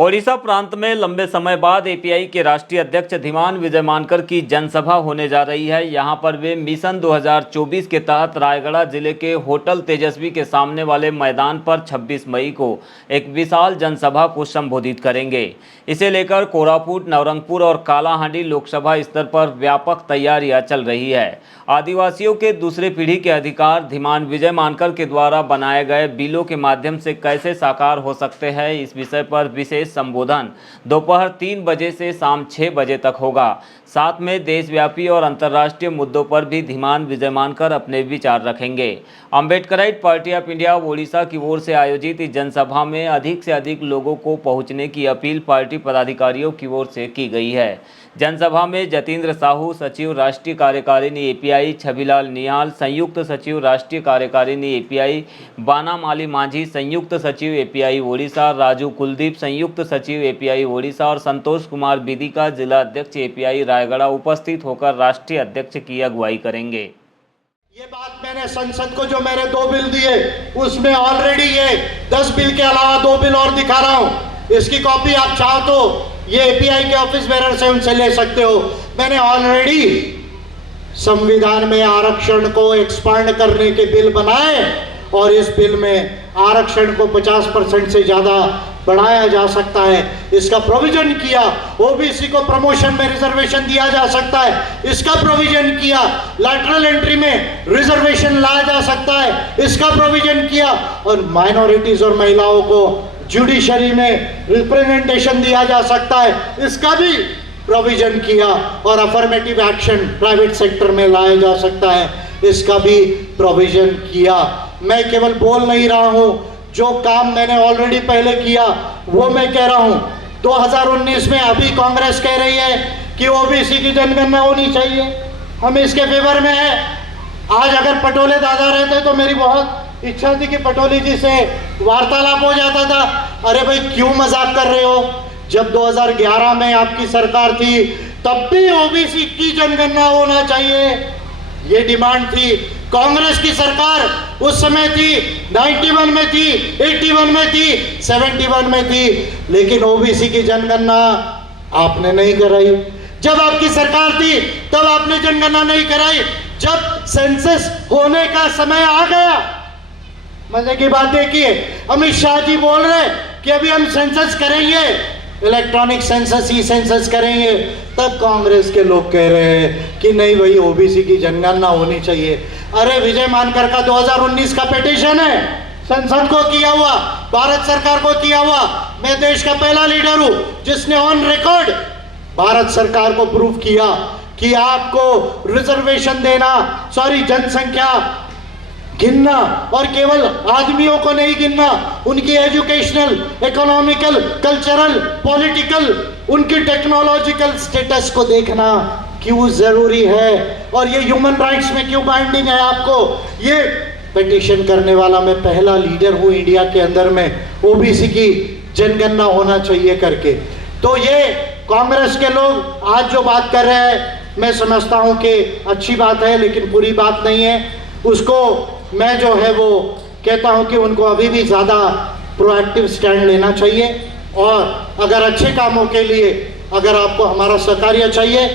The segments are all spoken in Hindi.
ओडिशा प्रांत में लंबे समय बाद एपीआई के राष्ट्रीय अध्यक्ष धीमान विजय मानकर की जनसभा होने जा रही है। यहां पर वे मिशन 2024 के तहत रायगढ़ जिले के होटल तेजस्वी के सामने वाले मैदान पर 26 मई को एक विशाल जनसभा को संबोधित करेंगे। इसे लेकर कोरापुट, नवरंगपुर और कालाहांडी लोकसभा स्तर पर व्यापक तैयारियां चल रही है। आदिवासियों के दूसरे पीढ़ी के अधिकार धीमान विजय मानकर के द्वारा बनाए गए बिलों के माध्यम से कैसे साकार हो सकते हैं, इस विषय पर विशेष संबोधन दोपहर 3 बजे से शाम 6 बजे तक होगा। साथ में देशव्यापी और अंतर्राष्ट्रीय मुद्दों पर भी धीमान विजय मानकर अपने विचार रखेंगे। Ambedkarite party of India Odisha की ओर से आयोजित इस जनसभा में अधिक से अधिक लोगों को पहुंचने की अपील पार्टी पदाधिकारियों की ओर से की गई है। जनसभा में जतेंद्र साहू, सचिव राष्ट्रीय कार्यकारिणी एपीआई, छबिलाल निहाल, संयुक्त सचिव राष्ट्रीय कार्यकारिणी एपीआई, बाना माली माझी, संयुक्त सचिव एपीआई ओडिशा, राजू कुलदीप, संयुक्त सचिव एपीआई ओडिशा और संतोष कुमार बिदिका, जिला अध्यक्ष एपीआई रायगढ़ उपस्थित होकर राष्ट्रीय अध्यक्ष की अगुवाई करेंगे। ये बात मैंने संसद को जो मैंने 2 बिल दिए उसमें ऑलरेडी ये 10 बिल के अलावा 2 बिल और दिखा रहा हूं। इसकी कॉपी आप चाहो तो ये एपीआई के ऑफिस बेरर से उनसे ले सकते हो। मैंने ऑलरेडी संविधान में आरक्षण को एक्सपांड करने के बिल बनाए और इस बिल में आरक्षण को 50% से ज्यादा बढ़ाया जा सकता है, इसका प्रोविजन किया। ओबीसी को प्रमोशन में रिजर्वेशन दिया जा सकता है, इसका प्रोविजन किया। लैटरल एंट्री में रिजर्वेशन लाया जा सकता है, इसका प्रोविजन किया। और माइनॉरिटीज और महिलाओं को जुडिशरी में रिप्रेजेंटेशन दिया जा सकता है, इसका भी प्रोविजन किया। और अफर्मेटिव एक्शन प्राइवेट सेक्टर में लाया जा सकता है, इसका भी प्रोविजन किया। मैं केवल बोल नहीं रहा हूं, जो काम मैंने ऑलरेडी पहले किया वो मैं कह रहा हूं। 2019 में अभी कांग्रेस कह रही है कि ओबीसी की जनगणना होनी चाहिए, हम इसके फेवर में है। आज अगर पटोले दादा रहते तो मेरी बहुत इच्छा थी कि पटोले जी से वार्तालाप हो जाता था। अरे भाई क्यों मजाक कर रहे हो? जब 2011 में आपकी सरकार थी तब भी ओबीसी की जनगणना होना चाहिए, ये डिमांड थी। कांग्रेस की सरकार उस समय थी, 91 में थी, 81 में थी, 71 में थी, लेकिन ओबीसी की जनगणना आपने नहीं कराई। जब आपकी सरकार थी तब आपने जनगणना नहीं कराई। जब सेंसस होने का समय आ गया, मजे की बात देखिए, अमित शाह जी बोल रहे कि अभी हम सेंसस करेंगे, इलेक्ट्रॉनिक सेंसस, ई सेंसस करेंगे, तब कांग्रेस के लोग कह रहे हैं कि नहीं भाई ओबीसी की जनगणना होनी चाहिए। अरे विजय मानकर का 2019 का पिटीशन है, संसद को किया हुआ, भारत सरकार को किया हुआ। मैं देश का पहला लीडर हूं जिसने ऑन रिकॉर्ड भारत सरकार को प्रूव किया कि आपको रिजर्वेशन देना, जनसंख्या गिनना, और केवल आदमियों को नहीं गिनना, उनकी एजुकेशनल, इकोनॉमिकल, कल्चरल, पॉलिटिकल, उनकी टेक्नोलॉजिकल स्टेटस को देखना क्यों जरूरी है और ये ह्यूमन राइट्स में क्यों बाइंडिंग है आपको। ये पिटीशन करने वाला मैं पहला लीडर हूं इंडिया के अंदर में ओबीसी की जनगणना होना चाहिए करके। तो ये कांग्रेस के लोग आज जो बात कर रहे हैं, मैं समझता हूं कि अच्छी बात है, लेकिन पूरी बात नहीं है। उसको मैं जो है वो कहता हूं कि उनको अभी भी ज़्यादा प्रोएक्टिव स्टैंड लेना चाहिए। और अगर अच्छे कामों के लिए अगर आपको हमारा सहकार्य चाहिए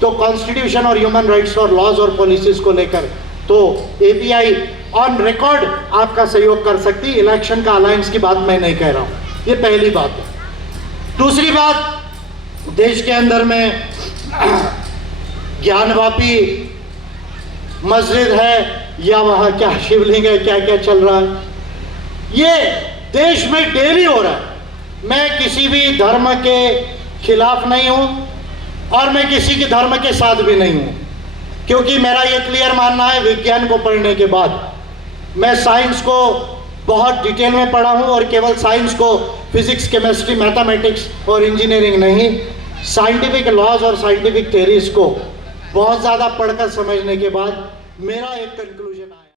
तो कॉन्स्टिट्यूशन और ह्यूमन राइट्स और लॉज और पॉलिसीज को लेकर तो एपीआई ऑन रिकॉर्ड आपका सहयोग कर सकती। इलेक्शन का अलायंस की बात मैं नहीं कह रहा हूं, ये पहली बात है। दूसरी बात, देश के अंदर में ज्ञानवापी मस्जिद है या वहां क्या शिवलिंग है, क्या क्या चल रहा है, ये देश में डेली हो रहा है। मैं किसी भी धर्म के खिलाफ नहीं हूं और मैं किसी के धर्म के साथ भी नहीं हूं, क्योंकि मेरा ये क्लियर मानना है, विज्ञान को पढ़ने के बाद मैं साइंस को बहुत डिटेल में पढ़ा हूं, और केवल साइंस को फिजिक्स, केमिस्ट्री, मैथमेटिक्स और इंजीनियरिंग नहीं, साइंटिफिक लॉज और साइंटिफिक थ्योरीज को बहुत ज़्यादा पढ़कर समझने के बाद मेरा एक कंक्लूजन